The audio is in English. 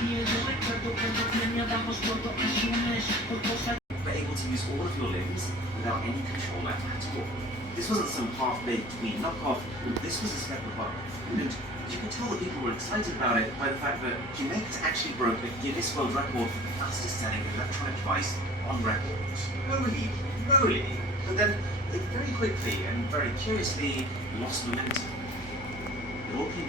Were able to use all of your limbs without any control at all. This wasn't some half-baked tweet knockoff, this was a step above. And you could tell that people were excited about it by the fact that Kinect actually broke a Guinness World Record for the fastest selling electronic device on record. Holy moly! But then it very quickly and very curiously lost momentum. It all came down